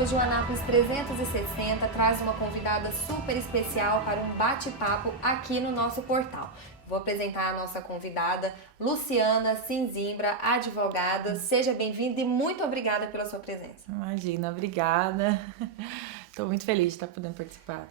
hoje o Anápolis 360 traz uma convidada super especial para um bate-papo aqui no nosso portal. Vou apresentar a nossa convidada, Luciana Sinzimbra, advogada. Seja bem-vinda e muito obrigada pela sua presença. Imagina, obrigada. Estou muito feliz de estar podendo participar.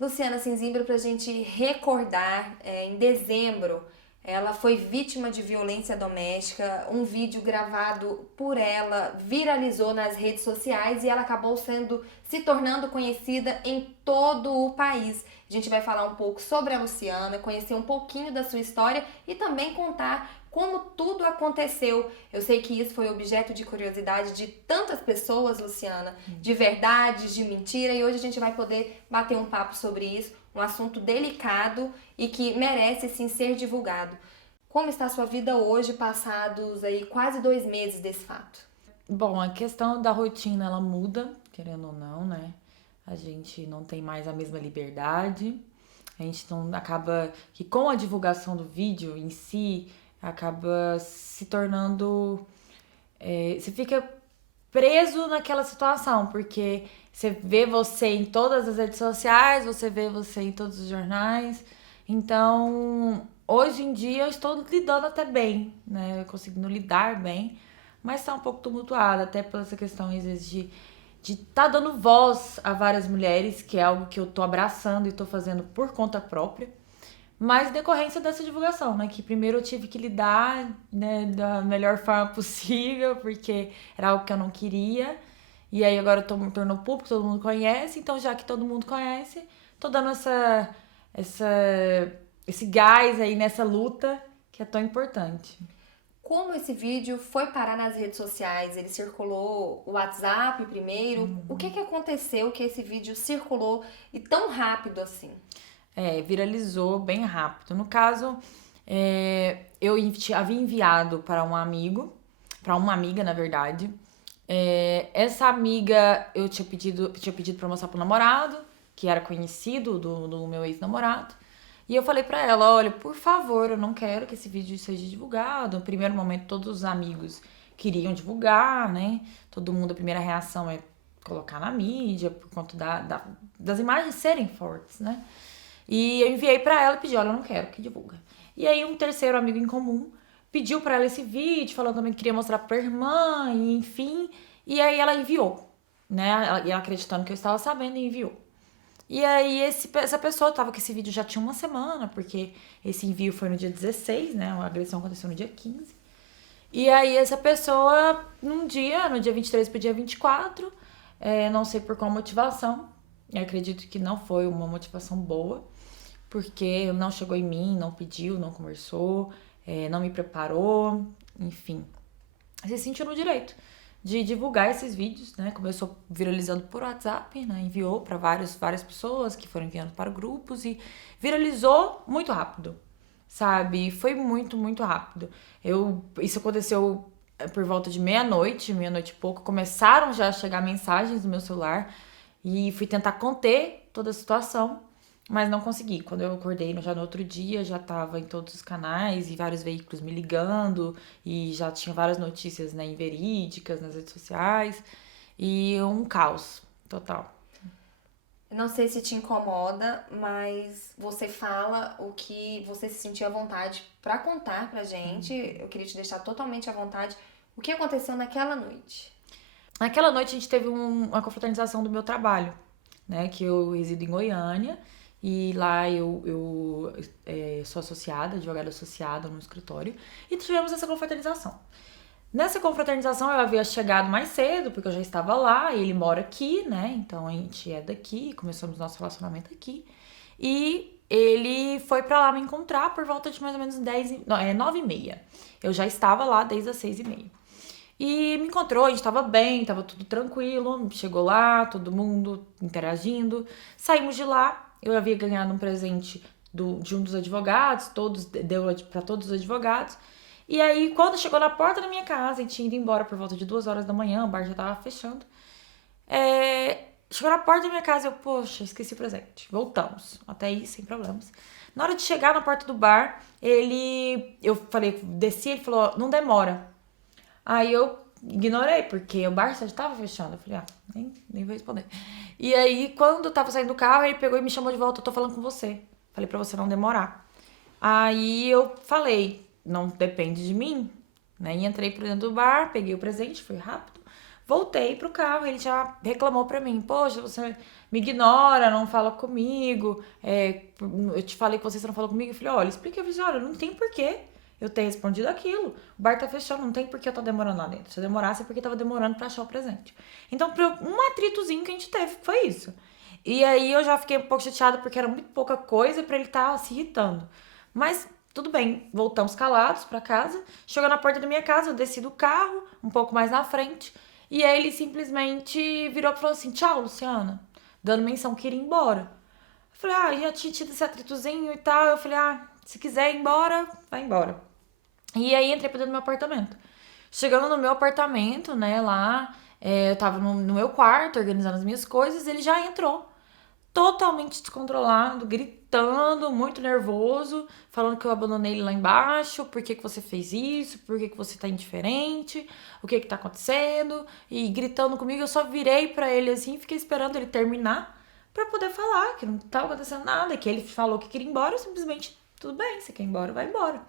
Luciana Sinzimbra, para a gente recordar, em dezembro, ela foi vítima de violência doméstica. Um vídeo gravado por ela viralizou nas redes sociais e ela acabou se tornando conhecida em todo o país. A gente vai falar um pouco sobre a Luciana, conhecer um pouquinho da sua história e também contar como tudo aconteceu. Eu sei que isso foi objeto de curiosidade de tantas pessoas, Luciana, de verdades, de mentira, e hoje a gente vai poder bater um papo sobre isso, um assunto delicado e que merece sim ser divulgado. Como está a sua vida hoje, passados aí quase 2 meses desse fato? Bom, a questão da rotina, ela muda, querendo ou não, né? A gente não tem mais a mesma liberdade. A gente não acaba que com a divulgação do vídeo em si, acaba se tornando... você fica preso naquela situação, porque você vê você em todas as redes sociais, você vê você em todos os jornais. Então, hoje em dia eu estou lidando até bem, né? Conseguindo lidar bem, mas está um pouco tumultuada, até por essa questão, às vezes, de tá dando voz a várias mulheres, que é algo que eu tô abraçando e tô fazendo por conta própria. Mas decorrência dessa divulgação, né? Que primeiro eu tive que lidar, né, da melhor forma possível, porque era algo que eu não queria. E aí agora eu tô me tornando público, todo mundo conhece. Então, já que todo mundo conhece, tô dando essa, esse gás aí nessa luta que é tão importante. Como esse vídeo foi parar nas redes sociais? Ele circulou o WhatsApp primeiro? O que aconteceu que esse vídeo circulou e tão rápido assim? Viralizou bem rápido. No caso, eu havia enviado para um amigo, para uma amiga, na verdade. Essa amiga eu tinha pedido para mostrar pro namorado, que era conhecido do meu ex-namorado. E eu falei pra ela, olha, por favor, eu não quero que esse vídeo seja divulgado. No primeiro momento, todos os amigos queriam divulgar, né? Todo mundo, a primeira reação é colocar na mídia, por conta das imagens serem fortes, né? E eu enviei pra ela e pedi, olha, eu não quero que divulga. E aí um terceiro amigo em comum pediu pra ela esse vídeo, falando também que queria mostrar pra irmã, e enfim. E aí ela enviou, né? E ela acreditando que eu estava sabendo, e enviou. E aí essa pessoa tava com esse vídeo já tinha uma semana, porque esse envio foi no dia 16, né? A agressão aconteceu no dia 15. E aí essa pessoa, no dia 23 pro dia 24, não sei por qual motivação, eu acredito que não foi uma motivação boa, porque não chegou em mim, não pediu, não conversou, não me preparou, enfim. Se sentiu no direito de divulgar esses vídeos, né? Começou viralizando por WhatsApp, né? Enviou para várias pessoas que foram enviando para grupos e viralizou muito rápido, sabe? Foi muito, muito rápido. Isso aconteceu por volta de meia-noite e pouco. Começaram já a chegar mensagens no meu celular e fui tentar conter toda a situação, mas não consegui. Quando eu acordei já no outro dia, já tava em todos os canais e vários veículos me ligando e já tinha várias notícias, né, inverídicas nas redes sociais e um caos total. Não sei se te incomoda, mas você fala o que você se sentiu à vontade pra contar pra gente. Eu queria te deixar totalmente à vontade. O que aconteceu naquela noite? Naquela noite a gente teve uma confraternização do meu trabalho, né, que eu resido em Goiânia. E lá eu sou associada, advogada associada no escritório. E tivemos essa confraternização. Nessa confraternização eu havia chegado mais cedo, porque eu já estava lá, e ele mora aqui, né? Então a gente é daqui, começamos nosso relacionamento aqui. E ele foi pra lá me encontrar por volta de mais ou menos 9h30. Eu já estava lá desde as 6h30. E me encontrou, a gente tava bem, tava tudo tranquilo. Chegou lá, todo mundo interagindo. Saímos de lá, eu havia ganhado um presente de um dos advogados, deu pra todos os advogados. E aí, quando chegou na porta da minha casa, a gente tinha ido embora por volta de 2 horas da manhã, o bar já tava fechando. Chegou na porta da minha casa, eu, poxa, esqueci o presente. Voltamos, até aí, sem problemas. Na hora de chegar na porta do bar, eu falei, desci, ele falou, não demora. Aí eu ignorei, porque o bar já estava fechando. Eu falei, nem vou responder. E aí, quando eu tava saindo do carro, ele pegou e me chamou de volta, eu tô falando com você. Falei pra você não demorar. Aí eu falei, não depende de mim, né? E entrei pra dentro do bar, peguei o presente, foi rápido. Voltei pro carro, ele já reclamou pra mim, poxa, você me ignora, não fala comigo, eu te falei que você não falou comigo. Eu falei, olha, explica, eu falei, olha, não tem porquê eu ter respondido aquilo. O bar tá fechando, não tem porquê eu tá demorando lá dentro. Se eu demorasse é porque tava demorando pra achar o presente. Então, um atritozinho que a gente teve, foi isso. E aí eu já fiquei um pouco chateada porque era muito pouca coisa pra ele tá se irritando. Mas tudo bem, voltamos calados pra casa. Chegou na porta da minha casa, eu desci do carro, um pouco mais na frente. E aí ele simplesmente virou e falou assim, tchau, Luciana. Dando menção que iria embora. Eu falei, já tinha tido esse atritozinho e tal. Eu falei, se quiser ir embora, vai embora. E aí entrei pra dentro do meu apartamento. Chegando no meu apartamento, né, lá, eu tava no meu quarto, organizando as minhas coisas, ele já entrou. Totalmente descontrolado, gritando, muito nervoso, falando que eu abandonei ele lá embaixo, por que você fez isso, por que você tá indiferente, o que tá acontecendo, e gritando comigo. Eu só virei pra ele assim, fiquei esperando ele terminar pra poder falar que não tava acontecendo nada, que ele falou que queria ir embora, eu simplesmente, tudo bem, você quer ir embora, vai embora.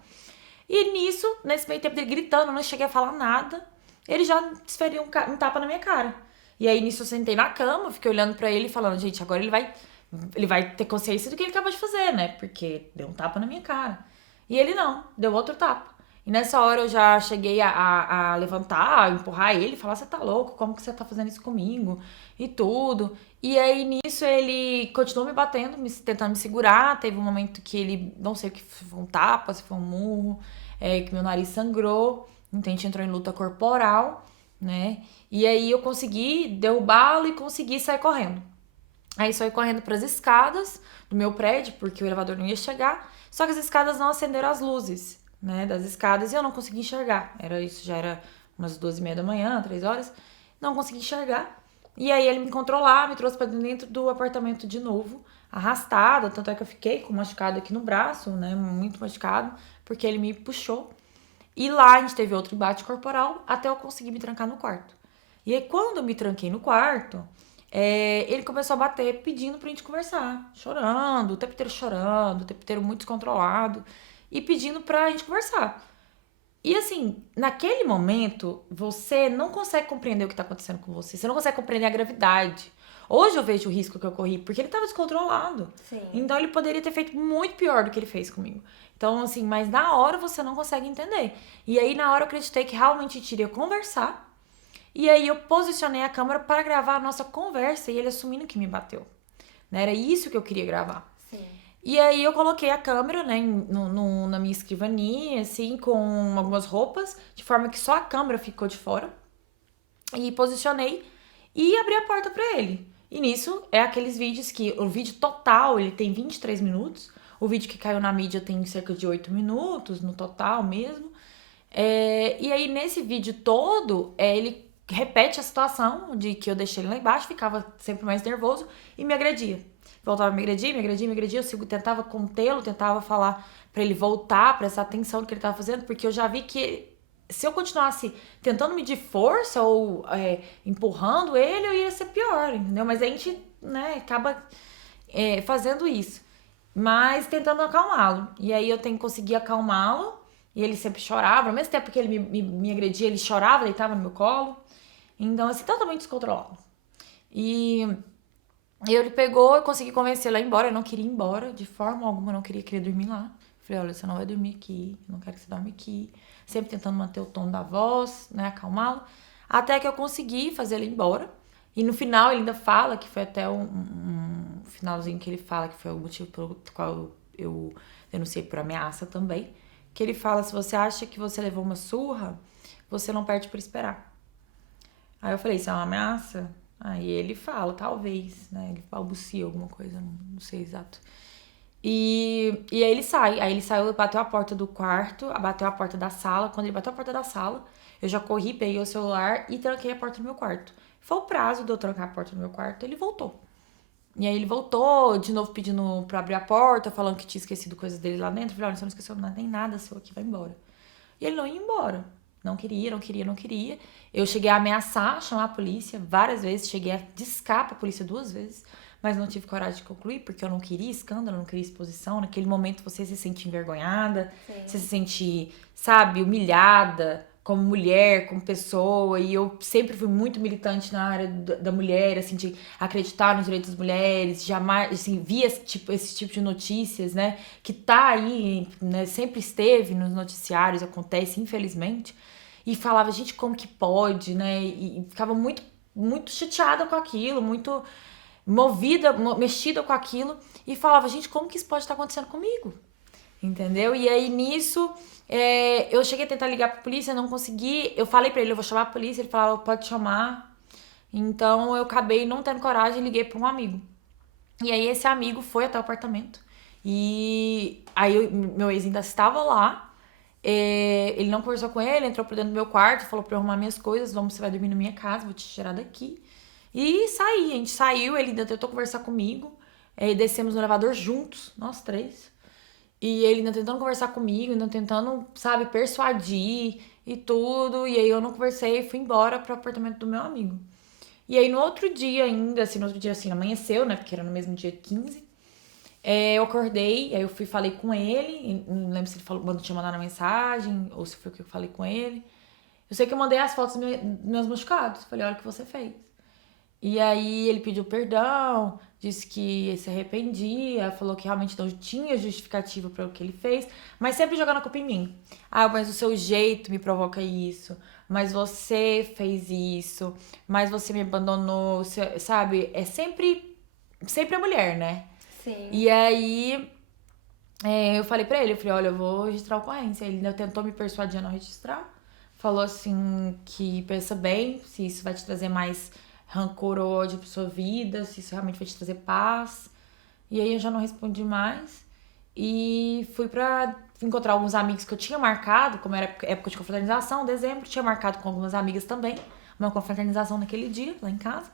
E nisso, nesse meio tempo dele gritando, eu não cheguei a falar nada, ele já desferiu um tapa na minha cara. E aí nisso eu sentei na cama, fiquei olhando pra ele e falando, gente, agora ele vai ter consciência do que ele acabou de fazer, né? Porque deu um tapa na minha cara. E ele não, deu outro tapa. E nessa hora eu já cheguei a levantar, a empurrar ele e falar, você tá louco? Como que você tá fazendo isso comigo? E tudo. E aí nisso ele continuou me batendo, tentando me segurar. Teve um momento que ele, não sei o que foi, um tapa, se foi um murro, que meu nariz sangrou. Então a gente entrou em luta corporal, né? E aí eu consegui derrubá-lo e consegui sair correndo. Aí saí correndo para as escadas do meu prédio, porque o elevador não ia chegar. Só que as escadas não acenderam as luzes, né, das escadas e eu não consegui enxergar. Isso já era umas 2:30 da manhã, 3 horas. Não consegui enxergar. E aí ele me encontrou lá, me trouxe para dentro do apartamento de novo, arrastada. Tanto é que eu fiquei com machucado aqui no braço, né, muito machucado, porque ele me puxou. E lá a gente teve outro embate corporal até eu conseguir me trancar no quarto. E aí quando eu me tranquei no quarto, ele começou a bater pedindo pra gente conversar. Chorando, o tempo inteiro chorando, o tempo inteiro muito descontrolado. E pedindo pra gente conversar. E assim, naquele momento, você não consegue compreender o que tá acontecendo com você. Você não consegue compreender a gravidade. Hoje eu vejo o risco que eu corri, porque ele tava descontrolado. Sim. Então ele poderia ter feito muito pior do que ele fez comigo. Então, assim, mas na hora você não consegue entender. E aí, na hora eu acreditei que realmente a gente iria conversar. E aí eu posicionei a câmera para gravar a nossa conversa e ele assumindo que me bateu. Né? Era isso que eu queria gravar. Sim. E aí eu coloquei a câmera, né, na minha escrivaninha, assim, com algumas roupas, de forma que só a câmera ficou de fora. E posicionei e abri a porta para ele. E nisso é aqueles vídeos que o vídeo total ele tem 23 minutos. O vídeo que caiu na mídia tem cerca de 8 minutos no total mesmo. E aí nesse vídeo todo, ele repete a situação de que eu deixei ele lá embaixo, ficava sempre mais nervoso e me agredia. Voltava a me agredir, eu tentava contê-lo, tentava falar pra ele voltar, prestar atenção no que ele tava fazendo, porque eu já vi que se eu continuasse tentando medir força ou empurrando ele, eu ia ser pior, entendeu? Mas a gente, né, acaba fazendo isso, mas tentando acalmá-lo. E aí eu consegui acalmá-lo, e ele sempre chorava, ao mesmo tempo que ele me agredia, ele chorava, deitava no meu colo. Então, assim, totalmente descontrolado. E ele pegou, eu consegui convencê-lo a ir embora. Eu não queria ir embora, de forma alguma, eu não queria dormir lá. Falei, olha, você não vai dormir aqui, eu não quero que você dorme aqui. Sempre tentando manter o tom da voz, né, acalmá-lo. Até que eu consegui fazer ele ir embora. E no final ele ainda fala, que foi até um finalzinho que ele fala, que foi o motivo pelo qual eu denunciei por ameaça também. Que ele fala, se você acha que você levou uma surra, você não perde por esperar. Aí eu falei, isso é uma ameaça? Aí ele fala, talvez, né? Ele balbucia alguma coisa, não sei exato. E aí ele sai. Aí ele saiu, bateu a porta do quarto, bateu a porta da sala. Quando ele bateu a porta da sala, eu já corri, peguei o celular e tranquei a porta do meu quarto. Foi o prazo de eu trancar a porta do meu quarto, ele voltou. E aí ele voltou, de novo pedindo pra abrir a porta, falando que tinha esquecido coisas dele lá dentro. Eu falei, olha, você não esqueceu nem nada seu aqui, vai embora. E ele não ia embora, Não queria, não queria, não queria. Eu cheguei a ameaçar, chamar a polícia várias vezes. Cheguei a discar pra polícia 2 vezes. Mas não tive coragem de concluir, porque eu não queria escândalo, não queria exposição. Naquele momento você se sente envergonhada, você se sente, sabe, humilhada como mulher, como pessoa. E eu sempre fui muito militante na área da mulher, assim, de acreditar nos direitos das mulheres. Jamais, assim, via esse tipo de notícias, né, que tá aí, né, sempre esteve nos noticiários, acontece, infelizmente. E falava, gente, como que pode, né? E ficava muito, muito chateada com aquilo, muito movida, mexida com aquilo. E falava, gente, como que isso pode estar acontecendo comigo? Entendeu? E aí, nisso, eu cheguei a tentar ligar pra polícia, não consegui. Eu falei pra ele, eu vou chamar a polícia. Ele falou, pode chamar. Então, eu acabei não tendo coragem e liguei pra um amigo. E aí, esse amigo foi até o apartamento. E aí, meu ex ainda estava lá. Ele não conversou com ele, entrou por dentro do meu quarto, falou pra eu arrumar minhas coisas, você vai dormir na minha casa, vou te tirar daqui. E saí, a gente saiu, ele ainda tentou conversar comigo, descemos no elevador juntos, nós 3. E ele ainda tentando conversar comigo, ainda tentando, sabe, persuadir e tudo. E aí eu não conversei, fui embora pro apartamento do meu amigo. E aí no outro dia ainda, assim, no outro dia assim, amanheceu, né, porque era no mesmo dia 15. Eu acordei, aí eu fui falei com ele, não lembro se ele falou, tinha mandado uma mensagem, ou se foi o que eu falei com ele. Eu sei que eu mandei as fotos dos meus machucados, falei, olha o que você fez. E aí ele pediu perdão, disse que se arrependia, falou que realmente não tinha justificativa para o que ele fez, mas sempre jogando a culpa em mim. Ah, mas o seu jeito me provoca isso, mas você fez isso, mas você me abandonou, sabe? É sempre a mulher, né? Sim. E aí, eu falei pra ele, eu falei, olha, eu vou registrar a ocorrência. Ele ainda tentou me persuadir a não registrar. Falou assim, que pensa bem, se isso vai te trazer mais rancor ou ódio pra sua vida, se isso realmente vai te trazer paz. E aí eu já não respondi mais. E fui pra encontrar alguns amigos que eu tinha marcado, como era época de confraternização, dezembro, tinha marcado com algumas amigas também, uma confraternização naquele dia, lá em casa.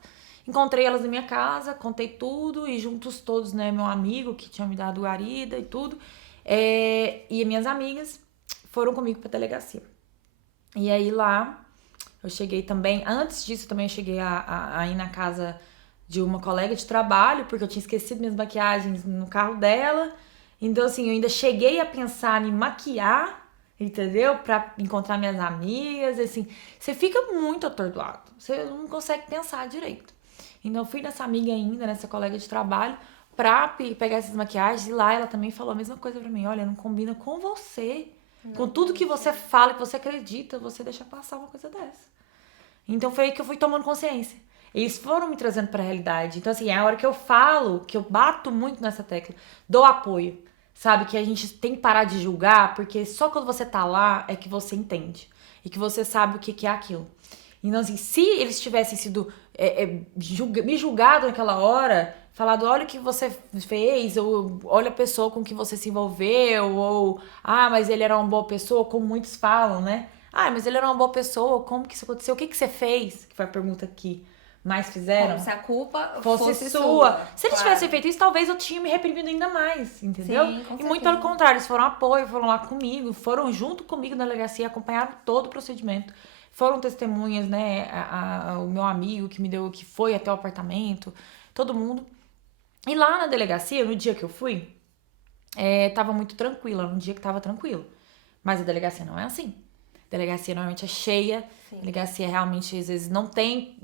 Encontrei elas na minha casa, contei tudo e juntos todos, né, meu amigo que tinha me dado guarida e tudo, e minhas amigas foram comigo pra delegacia. E aí lá, eu cheguei também, antes disso também eu cheguei a ir na casa de uma colega de trabalho, porque eu tinha esquecido minhas maquiagens no carro dela. Então, assim, eu ainda cheguei a pensar em maquiar, entendeu? Pra encontrar minhas amigas, assim. Você fica muito atordoado, você não consegue pensar direito. Então, eu fui nessa amiga ainda, nessa colega de trabalho, pra pegar essas maquiagens. E lá ela também falou a mesma coisa pra mim. Olha, não combina com você. Com tudo que você fala, que você acredita, você deixa passar uma coisa dessa. Então, foi aí que eu fui tomando consciência. Eles foram me trazendo pra realidade. Então, assim, é a hora que eu falo, que eu bato muito nessa tecla, dou apoio. Sabe? Que a gente tem que parar de julgar, porque só quando você tá lá é que você entende. E que você sabe o que é aquilo. Então, assim, se eles tivessem sido me julgado naquela hora, falado, olha o que você fez, ou olha a pessoa com que você se envolveu, ou, mas ele era uma boa pessoa, como muitos falam, né? Mas ele era uma boa pessoa, como que isso aconteceu? O que você fez? Que foi a pergunta que mais fizeram. Como se a culpa fosse sua. Se eles claro. tivessem feito isso, talvez eu tinha me reprimido ainda mais, entendeu? Sim, com e muito pelo contrário, eles foram apoio, foram lá comigo, foram junto comigo na delegacia, acompanharam todo o procedimento. Foram testemunhas, né? O meu amigo que foi até o apartamento, todo mundo. E lá na delegacia, no dia que eu fui, tava muito tranquila, no dia que tava tranquilo. Mas a delegacia não é assim. A delegacia normalmente é cheia, a delegacia realmente, às vezes, não tem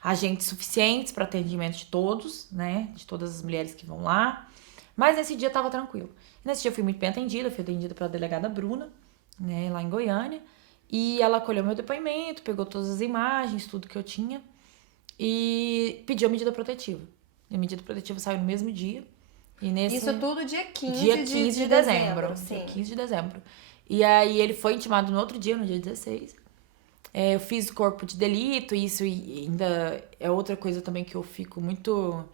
agentes suficientes para atendimento de todos, né? De todas as mulheres que vão lá. Mas nesse dia tava tranquilo. Nesse dia eu fui muito bem atendida, fui atendida pela delegada Bruna, né? Lá em Goiânia. E ela acolheu meu depoimento, pegou todas as imagens, tudo que eu tinha, e pediu a medida protetiva. E a medida protetiva saiu no mesmo dia. E isso tudo dia 15, dia 15 de dezembro. Sim. Dia 15 de dezembro. E aí ele foi intimado no outro dia, no dia 16. Eu fiz o corpo de delito, e isso ainda é outra coisa também que eu fico muito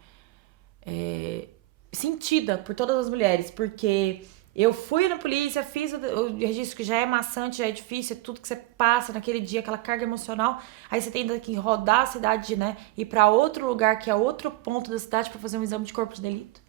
sentida por todas as mulheres, porque eu fui na polícia, fiz o registro que já é maçante, já é difícil, é tudo que você passa naquele dia, aquela carga emocional. Aí você tem que rodar a cidade, né? Ir pra outro lugar, que é outro ponto da cidade, pra fazer um exame de corpo de delito.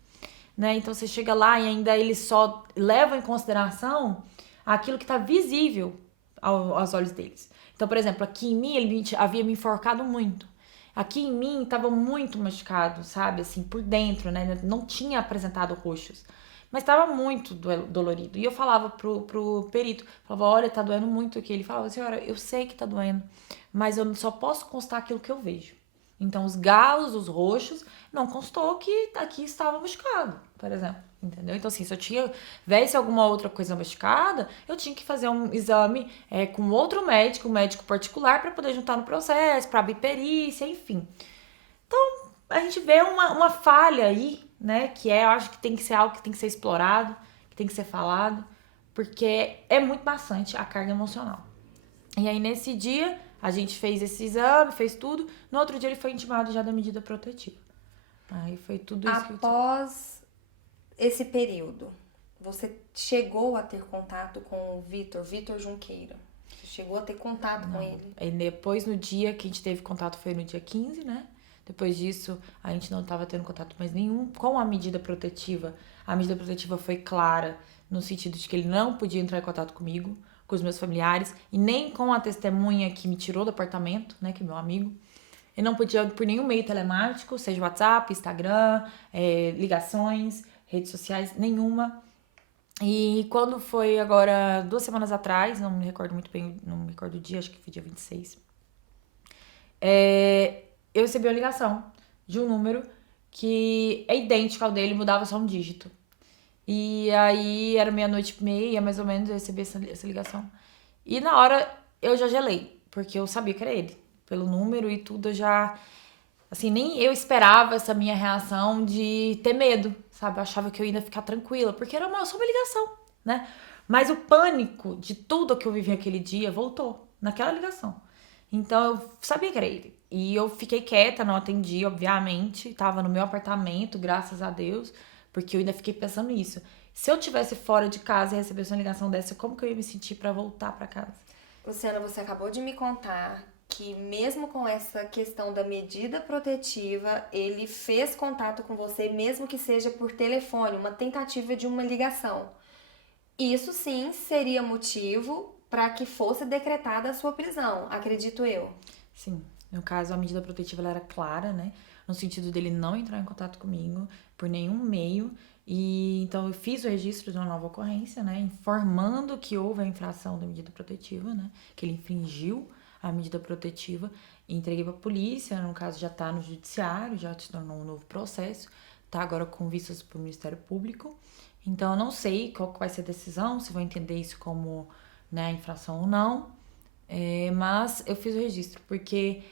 Né? Então você chega lá e ainda eles só levam em consideração aquilo que tá visível aos olhos deles. Então, por exemplo, aqui em mim, ele havia me enforcado muito. Aqui em mim tava muito machucado, sabe? Assim, por dentro, né? Não tinha apresentado roxos. Mas tava muito dolorido. E eu falava pro perito, falava, olha, tá doendo muito aqui. Ele falava, senhora, eu sei que tá doendo, mas eu só posso constar aquilo que eu vejo. Então, os galos, os roxos, não constou que aqui estava machucado, por exemplo. Entendeu? Então, assim, se eu tivesse alguma outra coisa machucada, eu tinha que fazer um exame com outro médico, um médico particular, para poder juntar no processo, para abrir perícia, enfim. Então, a gente vê uma falha aí, né? Que eu acho que tem que ser algo que tem que ser explorado, que tem que ser falado, porque é muito maçante a carga emocional. E aí, nesse dia, a gente fez esse exame, fez tudo. No outro dia, ele foi intimado já da medida protetiva. Aí foi tudo isso que eu tinha. Após esse período, você chegou a ter contato com o Vitor Junqueira? Você chegou a ter contato com ele? Aí depois, no dia que a gente teve contato, foi no dia 15, né? Depois disso, a gente não estava tendo contato mais nenhum com a medida protetiva. A medida protetiva foi clara, no sentido de que ele não podia entrar em contato comigo, com os meus familiares, e nem com a testemunha que me tirou do apartamento, né? Que é meu amigo. Ele não podia por nenhum meio telemático, seja WhatsApp, Instagram, ligações, redes sociais, nenhuma. E quando foi agora 2 semanas atrás, não me recordo muito bem, não me recordo o dia, acho que foi dia 26, eu recebi uma ligação de um número que é idêntico ao dele, mudava só um dígito. E aí era 00:30, mais ou menos, eu recebi essa ligação. E na hora eu já gelei, porque eu sabia que era ele. Pelo número e tudo, eu já... Assim, nem eu esperava essa minha reação de ter medo, sabe? Eu achava que eu ia ficar tranquila, porque era só uma ligação, né? Mas o pânico de tudo que eu vivi aquele dia voltou naquela ligação. Então, eu sabia que era ele. E eu fiquei quieta, não atendi, obviamente. Tava no meu apartamento, graças a Deus, porque eu ainda fiquei pensando nisso. Se eu tivesse fora de casa e recebesse uma ligação dessa, como que eu ia me sentir pra voltar pra casa? Luciana, você acabou de me contar que mesmo com essa questão da medida protetiva, ele fez contato com você, mesmo que seja por telefone, uma tentativa de uma ligação. Isso sim seria motivo para que fosse decretada a sua prisão, acredito eu. Sim, no caso a medida protetiva ela era clara, né? No sentido dele não entrar em contato comigo por nenhum meio. E então eu fiz o registro de uma nova ocorrência, né? Informando que houve a infração da medida protetiva, né? Que ele infringiu a medida protetiva e entreguei pra polícia. No caso já tá no judiciário, já se tornou um novo processo. Tá agora com vistas pro Ministério Público. Então eu não sei qual que vai ser a decisão, se vão entender isso como, né, infração ou não. Mas eu fiz o registro, porque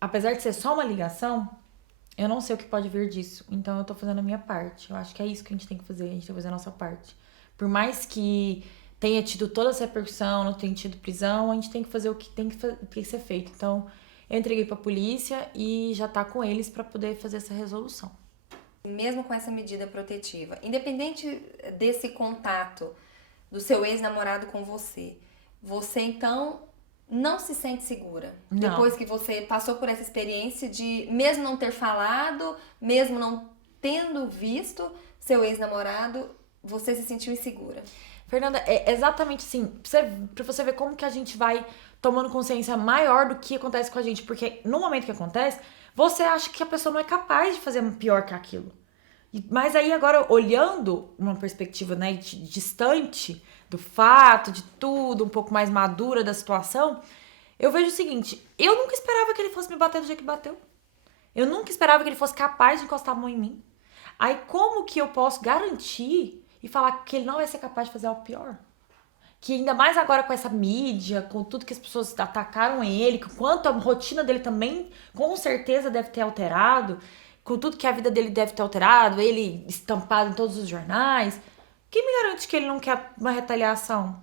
apesar de ser só uma ligação, eu não sei o que pode vir disso. Então eu tô fazendo a minha parte. Eu acho que é isso que a gente tem que fazer, a gente tem que fazer a nossa parte. Por mais que tenha tido toda essa repercussão, não tenha tido prisão, a gente tem que fazer o que tem que ser feito. Então eu entreguei pra polícia e já tá com eles pra poder fazer essa resolução. Mesmo com essa medida protetiva, independente desse contato do seu ex-namorado com você, você então não se sente segura? Não. Depois que você passou por essa experiência de, mesmo não ter falado, mesmo não tendo visto seu ex-namorado, você se sentiu insegura? Fernanda, é exatamente assim, pra você ver como que a gente vai tomando consciência maior do que acontece com a gente, porque no momento que acontece, você acha que a pessoa não é capaz de fazer pior que aquilo. Mas aí agora, olhando uma perspectiva, né, distante do fato, de tudo, um pouco mais madura da situação, eu vejo o seguinte, eu nunca esperava que ele fosse me bater do jeito que bateu. Eu nunca esperava que ele fosse capaz de encostar a mão em mim. Aí como que eu posso garantir e falar que ele não vai ser capaz de fazer algo pior? Que ainda mais agora com essa mídia, com tudo que as pessoas atacaram ele, com quanto a rotina dele também com certeza deve ter alterado, com tudo que a vida dele deve ter alterado, ele estampado em todos os jornais. Quem me garante que ele não quer uma retaliação?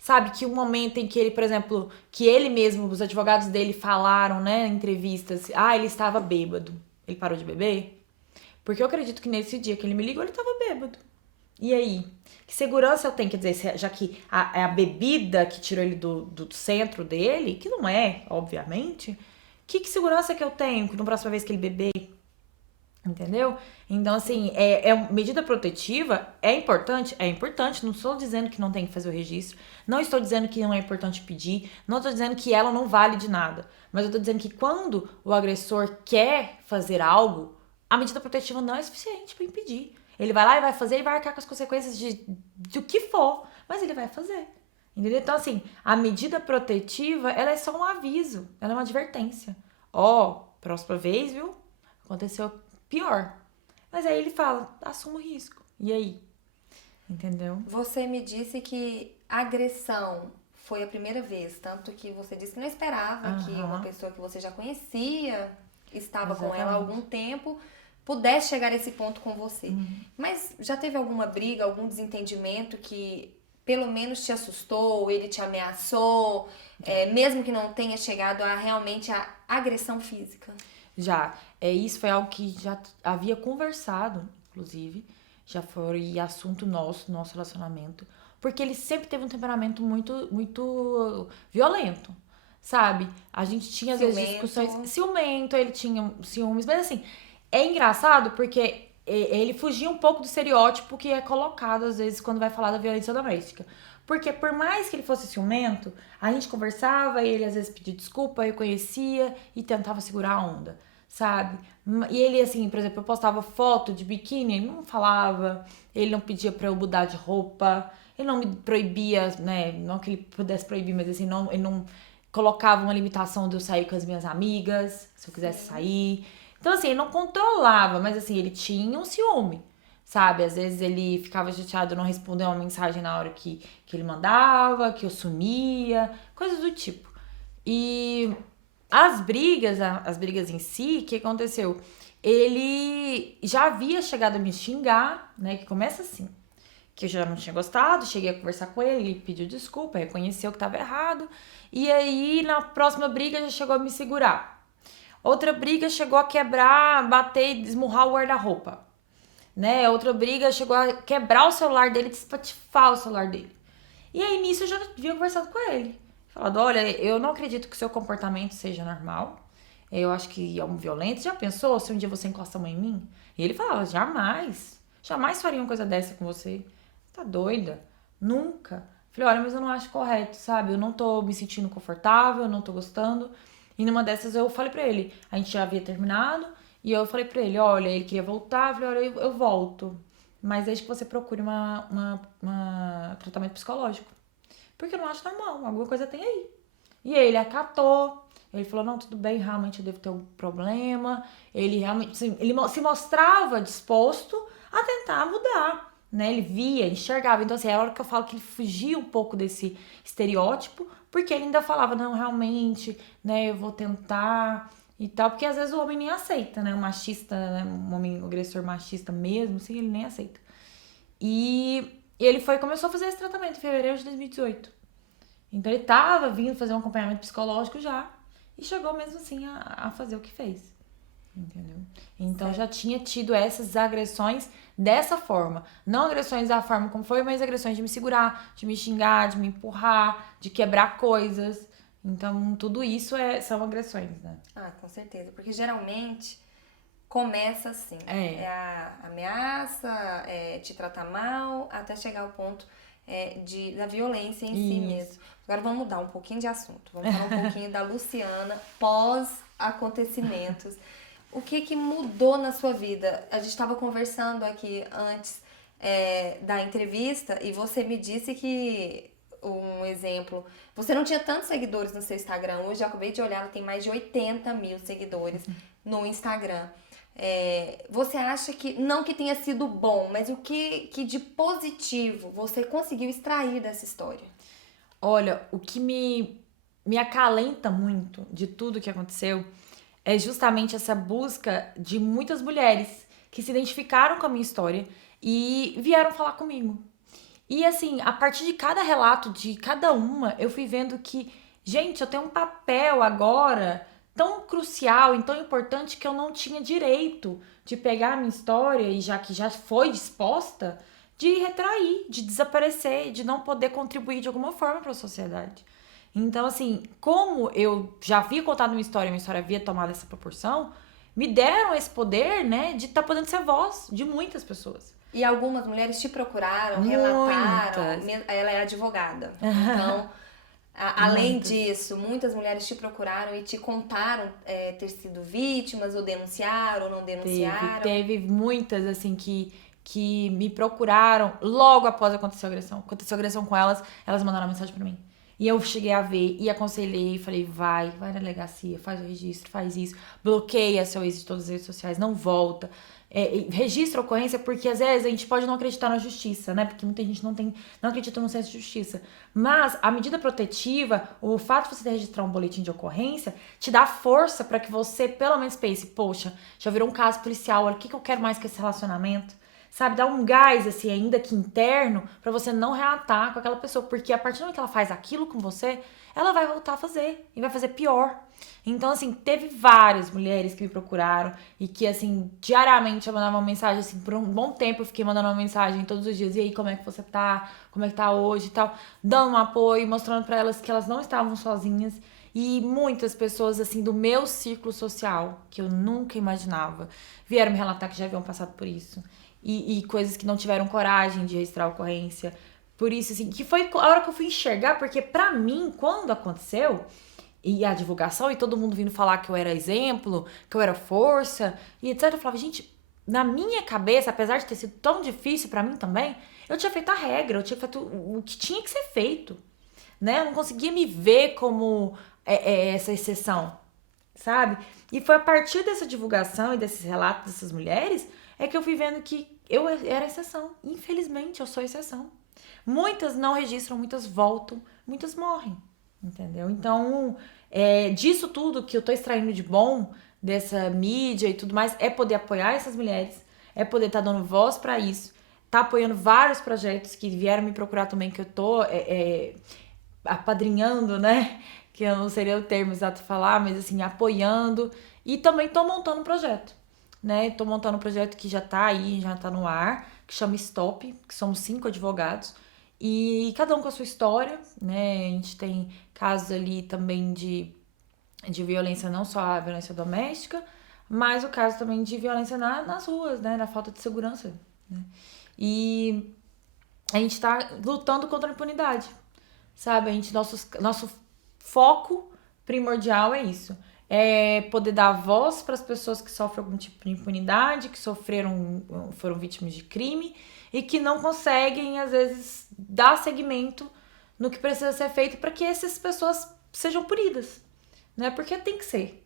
Sabe, que um momento em que ele, por exemplo, que ele mesmo, os advogados dele falaram, né, em entrevistas, ele estava bêbado. Ele parou de beber? Porque eu acredito que nesse dia que ele me ligou, ele estava bêbado. E aí? Que segurança eu tenho? Quer dizer, já que é a bebida que tirou ele do centro dele, que não é, obviamente, que segurança que eu tenho na próxima vez que ele beber? Entendeu? Então, assim, medida protetiva é importante? É importante. Não estou dizendo que não tem que fazer o registro. Não estou dizendo que não é importante pedir. Não estou dizendo que ela não vale de nada. Mas eu estou dizendo que quando o agressor quer fazer algo, a medida protetiva não é suficiente para impedir. Ele vai lá e vai fazer e vai arcar com as consequências do que for. Mas ele vai fazer. Entendeu? Então, assim, a medida protetiva, ela é só um aviso. Ela é uma advertência. Ó, próxima vez, viu? Aconteceu pior. Mas aí ele fala, assuma o risco. E aí? Entendeu? Você me disse que agressão foi a primeira vez, tanto que você disse que não esperava que uma pessoa que você já conhecia, estava com ela há algum tempo, pudesse chegar a esse ponto com você. Mas já teve alguma briga, algum desentendimento que pelo menos te assustou, ele te ameaçou, mesmo que não tenha chegado a realmente a agressão física? Já. Isso foi algo que já havia conversado, inclusive. Já foi assunto nosso relacionamento. Porque ele sempre teve um temperamento muito, muito violento, sabe? A gente tinha, às vezes, discussões... Ciumento, ele tinha ciúmes. Mas, assim, é engraçado porque ele fugia um pouco do estereótipo que é colocado, às vezes, quando vai falar da violência doméstica. Porque por mais que ele fosse ciumento, a gente conversava, ele às vezes pedia desculpa, eu conhecia e tentava segurar a onda, sabe? E ele, assim, por exemplo, eu postava foto de biquíni, ele não falava, ele não pedia pra eu mudar de roupa, ele não me proibia, né? Não que ele pudesse proibir, mas assim, ele não colocava uma limitação de eu sair com as minhas amigas, se eu quisesse sair. Então, assim, ele não controlava, mas assim, ele tinha um ciúme. Sabe, às vezes ele ficava chateado, não respondeu uma mensagem na hora que ele mandava, que eu sumia, coisas do tipo. E as brigas em si, o que aconteceu? Ele já havia chegado a me xingar, né, que começa assim, que eu já não tinha gostado, cheguei a conversar com ele, ele pediu desculpa, reconheceu que estava errado, e aí na próxima briga já chegou a me segurar. Outra briga chegou a quebrar, bater e esmurrar o guarda-roupa. Né? Outra briga chegou a quebrar o celular dele, despatifar o celular dele. E aí nisso eu já havia conversado com ele. Falado, olha, eu não acredito que o seu comportamento seja normal. Eu acho que é um violento. Já pensou se um dia você encosta a mão em mim? E ele falava, jamais. Jamais faria uma coisa dessa com você. Tá doida? Nunca. Falei, olha, mas eu não acho correto, sabe? Eu não tô me sentindo confortável, eu não tô gostando. E numa dessas eu falei pra ele, a gente já havia terminado. E eu falei pra ele, olha, ele queria voltar, eu falei, olha, eu volto. Mas desde que você procure uma tratamento psicológico. Porque eu não acho normal, alguma coisa tem aí. E aí ele acatou, ele falou, não, tudo bem, realmente eu devo ter um problema. Ele realmente, assim, ele se mostrava disposto a tentar mudar, né? Ele via, enxergava. Então, assim, é a hora que eu falo que ele fugia um pouco desse estereótipo, porque ele ainda falava, não, realmente, né, eu vou tentar... E tal, porque às vezes o homem nem aceita, né? O machista, né? Um homem agressor machista mesmo, assim, ele nem aceita. E ele começou a fazer esse tratamento em fevereiro de 2018. Então ele tava vindo fazer um acompanhamento psicológico já. E chegou mesmo assim a fazer o que fez. Entendeu? Então certo. Já tinha tido essas agressões dessa forma. Não agressões da forma como foi, mas agressões de me segurar, de me xingar, de me empurrar, de quebrar coisas. Então, tudo isso são agressões, né? Ah, com certeza. Porque geralmente começa assim. É a ameaça, te tratar mal, até chegar ao ponto da violência em si mesmo. Agora vamos mudar um pouquinho de assunto. Vamos falar um pouquinho da Luciana pós-acontecimentos. O que mudou na sua vida? A gente estava conversando aqui antes da entrevista e você me disse que... Um exemplo, você não tinha tantos seguidores no seu Instagram. Hoje eu acabei de olhar, ela tem mais de 80 mil seguidores no Instagram. Você acha que, não que tenha sido bom, mas o que de positivo você conseguiu extrair dessa história? Olha, o que me acalenta muito de tudo que aconteceu é justamente essa busca de muitas mulheres que se identificaram com a minha história e vieram falar comigo. E assim, a partir de cada relato de cada uma, eu fui vendo que, gente, eu tenho um papel agora tão crucial e tão importante que eu não tinha direito de pegar a minha história e já que já foi disposta, de retrair, de desaparecer, de não poder contribuir de alguma forma para a sociedade. Então, assim, como eu já havia contado minha história havia tomado essa proporção, me deram esse poder, né, de estar podendo ser voz de muitas pessoas. E algumas mulheres te procuraram, relataram. Muitas. Ela é advogada. Então, além Muitas. disso, muitas mulheres te procuraram e te contaram ter sido vítimas, ou denunciaram, ou não denunciaram. Teve muitas, assim, que me procuraram logo após acontecer a agressão. Aconteceu a agressão com elas, elas mandaram uma mensagem pra mim. E eu cheguei a ver e aconselhei, falei, vai na delegacia, faz o registro, faz isso, bloqueia seu ex de todas as redes sociais, não volta. Registra a ocorrência, porque às vezes a gente pode não acreditar na justiça, né? Porque muita gente não acredita no senso de justiça. Mas a medida protetiva, o fato de você registrar um boletim de ocorrência, te dá força para que você pelo menos pense, poxa, já virou um caso policial, olha, o que eu quero mais que esse relacionamento? Sabe, dá um gás, assim, ainda que interno, pra você não reatar com aquela pessoa. Porque a partir do momento que ela faz aquilo com você, ela vai voltar a fazer. E vai fazer pior. Então, assim, teve várias mulheres que me procuraram. E que, assim, diariamente eu mandava uma mensagem, assim, por um bom tempo eu fiquei mandando uma mensagem todos os dias. E aí, como é que você tá? Como é que tá hoje e tal? Dando um apoio, mostrando pra elas que elas não estavam sozinhas. E muitas pessoas, assim, do meu círculo social, que eu nunca imaginava, vieram me relatar que já haviam passado por isso. E coisas que não tiveram coragem de registrar a ocorrência. Por isso, assim, que foi a hora que eu fui enxergar, porque pra mim, quando aconteceu, e a divulgação, e todo mundo vindo falar que eu era exemplo, que eu era força, e etc, eu falava, gente, na minha cabeça, apesar de ter sido tão difícil pra mim também, eu tinha feito a regra, eu tinha feito o que tinha que ser feito, né? Eu não conseguia me ver como essa exceção, sabe? E foi a partir dessa divulgação e desses relatos dessas mulheres que eu fui vendo que eu era exceção. Infelizmente, eu sou exceção. Muitas não registram, muitas voltam, muitas morrem, entendeu? Então, disso tudo que eu tô extraindo de bom, dessa mídia e tudo mais, é poder apoiar essas mulheres, é poder estar dando voz pra isso, tá apoiando vários projetos que vieram me procurar também, que eu tô apadrinhando, né? Que eu não seria o termo exato falar, mas assim, apoiando. E também tô montando um projeto, né? Tô montando um projeto que já tá aí, já tá no ar, que chama Stop, que somos 5 advogados. E cada um com a sua história, né? A gente tem casos ali também de violência, não só a violência doméstica, mas o caso também de violência nas ruas, né? Na falta de segurança, né? E a gente tá lutando contra a impunidade, sabe? Nosso foco primordial é isso. É poder dar voz para as pessoas que sofrem algum tipo de impunidade, que foram vítimas de crime e que não conseguem, às vezes, dar seguimento no que precisa ser feito para que essas pessoas sejam punidas, né? Porque tem que ser.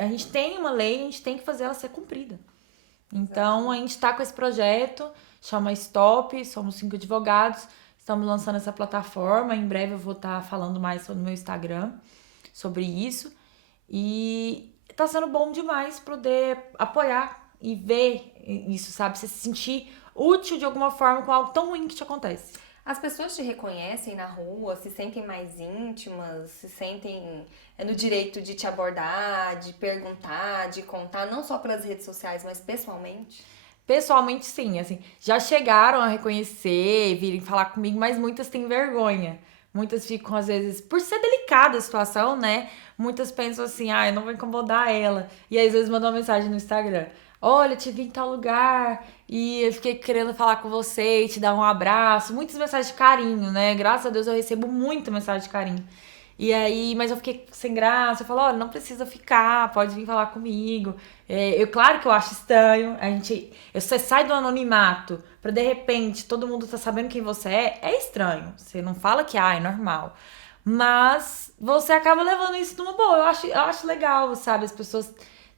A gente tem uma lei, a gente tem que fazer ela ser cumprida. Então, a gente está com esse projeto, chama Stop, somos 5 advogados, estamos lançando essa plataforma, em breve eu vou estar falando mais no meu Instagram sobre isso. E tá sendo bom demais poder apoiar e ver isso, sabe? Você se sentir útil de alguma forma com algo tão ruim que te acontece. As pessoas te reconhecem na rua, se sentem mais íntimas, se sentem no direito de te abordar, de perguntar, de contar, não só pelas redes sociais, mas pessoalmente? Pessoalmente, sim, assim, já chegaram a reconhecer, virem falar comigo, mas muitas têm vergonha. Muitas ficam, às vezes, por ser delicada a situação, né? Muitas pensam assim, eu não vou incomodar ela. E aí, às vezes, mandam uma mensagem no Instagram. Olha, te vi em tal lugar e eu fiquei querendo falar com você e te dar um abraço. Muitas mensagens de carinho, né? Graças a Deus eu recebo muita mensagem de carinho. E aí, mas eu fiquei sem graça. Eu falo, olha, não precisa ficar, pode vir falar comigo. Claro que eu acho estranho. Você sai do anonimato pra de repente todo mundo tá sabendo quem você é estranho. Você não fala que é normal. Mas você acaba levando isso numa boa. Eu acho legal, sabe? As pessoas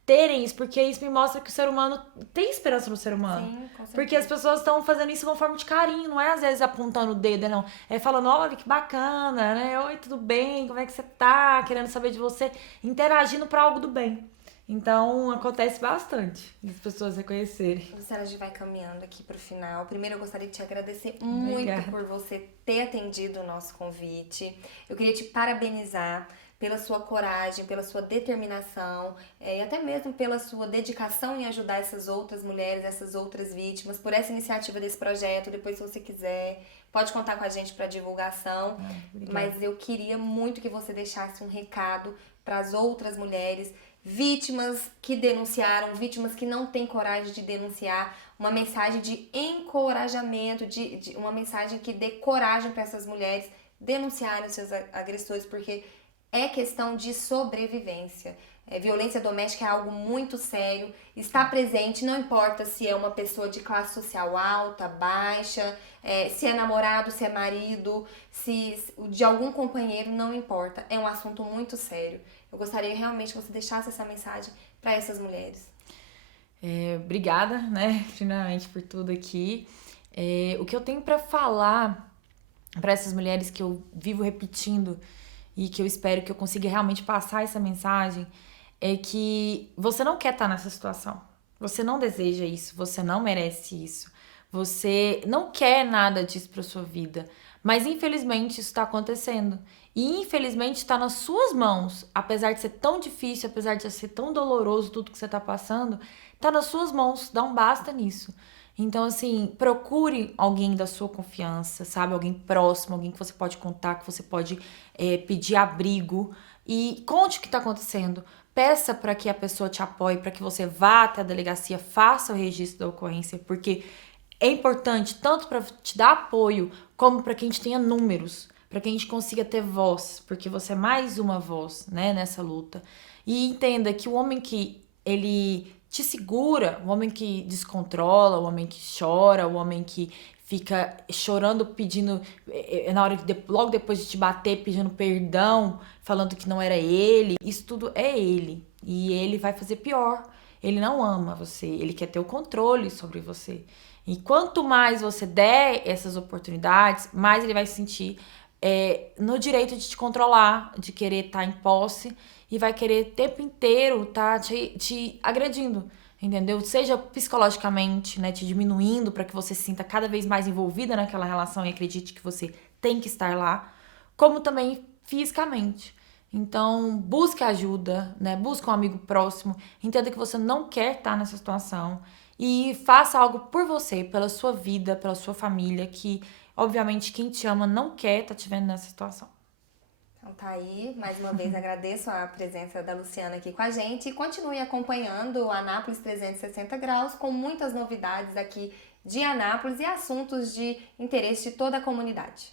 terem isso, porque isso me mostra que o ser humano tem esperança no ser humano. Sim, com certeza. Porque as pessoas estão fazendo isso de uma forma de carinho, não é às vezes apontando o dedo, não. É falando, olha que bacana, né? Oi, tudo bem? Como é que você tá? Querendo saber de você, interagindo pra algo do bem. Então, acontece bastante as pessoas reconhecerem. Luciana, a gente vai caminhando aqui pro final. Primeiro, eu gostaria de te agradecer muito por você ter atendido o nosso convite. Eu queria te parabenizar pela sua coragem, pela sua determinação e até mesmo pela sua dedicação em ajudar essas outras mulheres, essas outras vítimas, por essa iniciativa desse projeto. Depois, se você quiser, pode contar com a gente para divulgação. Mas eu queria muito que você deixasse um recado para as outras mulheres vítimas que denunciaram, vítimas que não têm coragem de denunciar, uma mensagem de encorajamento, uma mensagem que dê coragem para essas mulheres denunciarem os seus agressores, porque é questão de sobrevivência. Violência doméstica é algo muito sério, está presente, não importa se é uma pessoa de classe social alta, baixa, se é namorado, se é marido, se de algum companheiro, não importa. É um assunto muito sério. Eu gostaria realmente que você deixasse essa mensagem para essas mulheres. Obrigada, né, finalmente por tudo aqui. O que eu tenho para falar para essas mulheres que eu vivo repetindo e que eu espero que eu consiga realmente passar essa mensagem é que você não quer estar nessa situação. Você não deseja isso, você não merece isso. Você não quer nada disso para sua vida, mas infelizmente isso está acontecendo. E infelizmente está nas suas mãos, apesar de ser tão difícil, apesar de ser tão doloroso tudo que você está passando, está nas suas mãos, dá um basta nisso. Então, assim, procure alguém da sua confiança, sabe? Alguém próximo, alguém que você pode contar, que você pode pedir abrigo e conte o que está acontecendo. Peça para que a pessoa te apoie, para que você vá até a delegacia, faça o registro da ocorrência, porque é importante tanto para te dar apoio, como para que a gente tenha números, para que a gente consiga ter voz, porque você é mais uma voz, né, nessa luta. E entenda que o homem que ele te segura, o homem que descontrola, o homem que chora, o homem que fica chorando, pedindo, na hora de, logo depois de te bater, pedindo perdão, falando que não era ele, isso tudo é ele. E ele vai fazer pior. Ele não ama você, ele quer ter o controle sobre você. E quanto mais você der essas oportunidades, mais ele vai se sentir no direito de te controlar, de querer estar em posse e vai querer o tempo inteiro tá te agredindo, entendeu? Seja psicologicamente, né, te diminuindo para que você se sinta cada vez mais envolvida naquela relação e acredite que você tem que estar lá, como também fisicamente. Então, busque ajuda, né? Busque um amigo próximo, entenda que você não quer estar nessa situação e faça algo por você, pela sua vida, pela sua família, que obviamente quem te ama não quer estar te vendo nessa situação. Então tá aí, mais uma vez agradeço a presença da Luciana aqui com a gente e continue acompanhando o Anápolis 360 graus com muitas novidades aqui de Anápolis e assuntos de interesse de toda a comunidade.